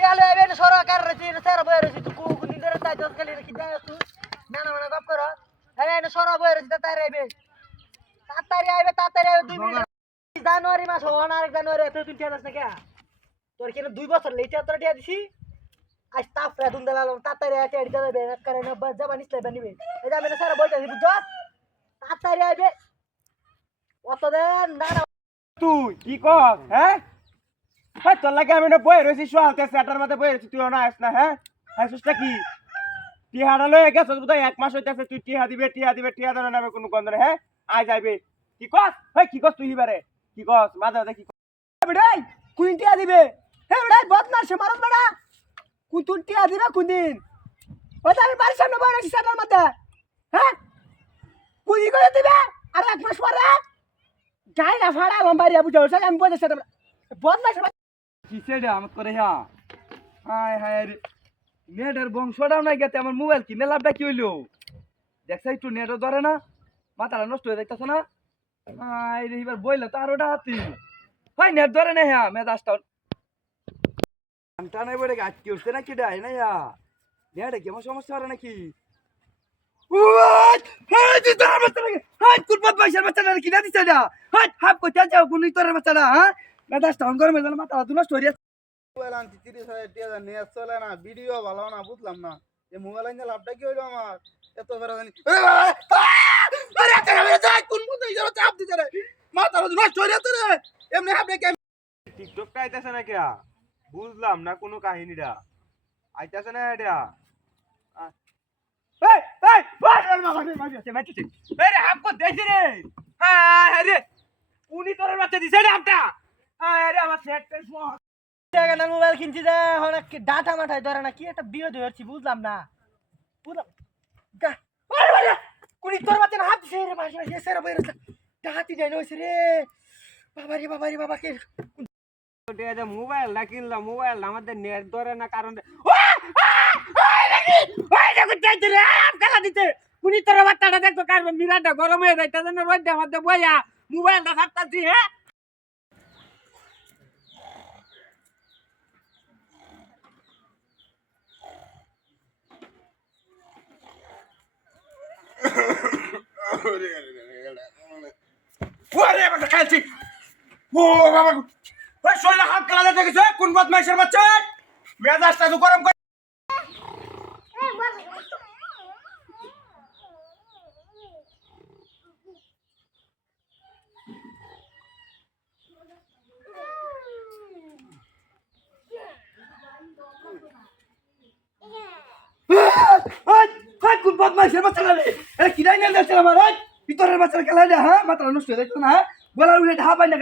টিয়ালে এবেন সরকার Rochi sir বই রছি তুই কোন দিন ধরে তাই দস খালি কি দাও তুই না না গপ কর আরে এনে সর বই রছি তাই আইবে তাড়াতাড়ি আইবে 2 মিনিট জানুয়ারি মাস হন আরেক জানুয়ারি তুই টিয়া দাস না কে তোর কি 2 বছর লেটে তোর টিয়া দিছি আজ তাফরা দুন দেলাম তাড়াতাড়ি আইতে এডি যাবে করে না জাবানিস লেবে নিবে এই যাবে স্যার বইটা বুঝছ তাড়াতাড়ি আইবে অত দেন না না তুই কি কর হ্যাঁ হ্যাঁ তোর লাগে আমি না বই রয়েছি সোয়ালতে সেটার মধ্যে বই রয়েছি তুই না আস না হ্যাঁ হাসুসটা কি টিহাটা লয়ে গেছস বোধহয় 1 মাস হইতাছে তুই টিহা দিবে টিহা দেন না কোনো গন্ধ হ্যাঁ আই যাইবে কি কস ভাই কি কস তুই হিবারে কি কস মাথা দেখি বেড়াই কোন টিয়া দিবে হে বেড়াই বদমাশ মারত বেড়া কোন তুই টিয়া দিবে কোন দিন ওটা আমি বাড়ির সামনে বই রয়েছি সেটার মধ্যে হ্যাঁ পুঁজি করে দিবে আর 1 মাস পরে গাইলা ফাড়া লম্বারিয়া বুঝাও আমি বলতে সেটা বদমাশ কিসে রে আমার করে হ্যাঁ হায় হায় রে নেটের বংশটাও নাই গেছে আমার মোবাইল কিনে লাভটা কি হইলো দেখছ একটু নেটও ধরে না মাথাটা নষ্ট হয়ে যাইতেছে না হায় রে এবার বইলে তো আরোটা হাতি হয় নেট ধরে না হ্যাঁ মেজাজটা টানাই বলে আটকে উঠছে নাকি ডাই না হ্যাঁ নেটে কেমন সমস্যা হবে নাকি চলে না ভিডিও ভালো না বুঝলাম না এই মোবাইল আইনে লাভটা কি হইলো আমার এত বেড়া জানি টিকটকটা আইতাছে না কিয়া বুঝলাম না কোনো কাহিনীটা আইতাছে না এটা এই এই রে হাপ কো দেছি রে হ্যাঁ রে উনি তোর বাচ্চা দিছে রে আপটা হ্যাঁ রে আমার সেট টাকা মোবাইল কিনছি যে অনেক ডাটা মাথায় ধরে না কি একটা বিয়ে ধরছি বুঝলাম না বুঝলাম কুড়ি তোর বাচ্চা হাত দিছে রে মাসে মাসে সেরা বই রয়েছে ডাহাতি যাই নইছে রে বাবা রে বাবা কে মোবাইল না কিনলাম মোবাইল আমাদের নেট ধরে না কারণ কুড়ি তোর বাচ্চাটা দেখতো কারণ মিরাটা গরম হয়ে যায় তাদের রোদে মধ্যে বইয়া মোবাইলটা ছাড়তাছি হ্যাঁ ওরে বাবা খাইছি ও বাবা ওই শরীরে হাত কালা দেখেছ কোন বদমাইশের বাচ্চা মেজাজটা তো গরম করে কোন বদমাইশের বাচ্চা রে এটা কি ডাইনে দেখছ আমার ভিতরের বাচ্চার খেলা রে হ্যাঁ মাথা নষ্ট হয়ে যাচ্ছে না গলার উঠে ঢা পাই না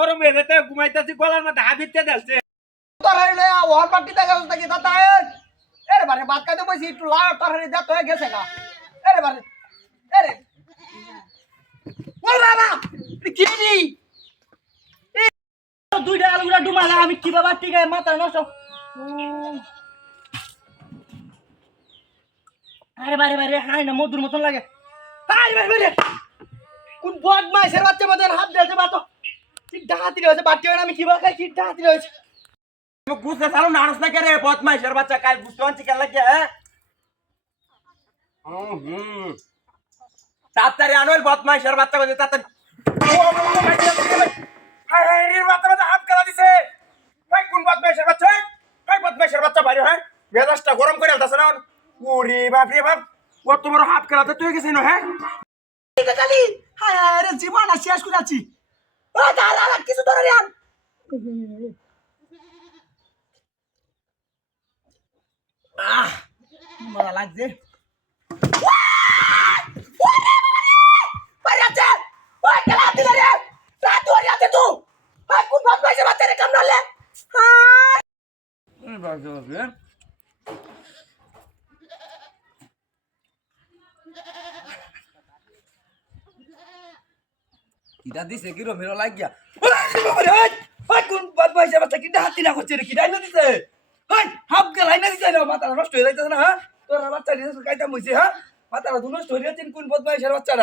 গরম হয়ে যেতে ঘুমাইতেছি গলার মধ্যে হাবিতে যাচ্ছে তরহারিলে ওয়াল পার্টিতে গেছে নাকি দাদা এরে বারে বাদ কাটে বসি একটু লাউ তরহারি দাঁত হয়ে গেছে না এরে বারে এরে ও বাবা কি নি দুইটা আলুগুলা ডুমালা আমি কি বাবা ঠিক আছে মাথা নষ্ট আরে বারে হাই না মধুর মতন লাগে আরে বারে কোন বদমাইশের বাচ্চা মতন হাত দিয়েছে বাতো ঠিক ডাহাতি রয়েছে বাচ্চা আমি কি বাবা খাই ঠিক ডাহাতি রয়েছে বুঝতে চালো না আরস না কে রে বদমাইশের বাচ্চা কাল বুঝতে পারছি কেন লাগে হ্যাঁ তাড়াতাড়ি আনোল বদমাইশের বাচ্চা বলে তাড়াতাড়ি হায় হায় রে বাচ্চা হাত কালা দিছে ভাই কোন বদমাইশের বাচ্চা ভাই বদমাইশের বাচ্চা বাইরে হ্যাঁ মেজাজটা গরম করে আলতাছ না ওরে বাপ রে বাপ ও তোমার হাত কালাতে তুই গেছিস না হ্যাঁ কালি হায় হায় রে জীবন শেষ করে আছি ও দাদা কিছু ধরে আন মজা লাগছে বাজে কিটা দিছে কি রমের লাগিয়া ওই কোন বদমাইশ বাচ্চা কিটা হাতি না করছে রে কিটা আইনা দিছে হাই হাফ গেল আইনা দিছে না মাথা নষ্ট হয়ে যাইতেছে না হ্যাঁ তোর বাচ্চা নিয়ে কাইতাম হইছে হ্যাঁ মাথা নষ্ট হয়ে যাচ্ছে কোন বদমাইশের বাচ্চারা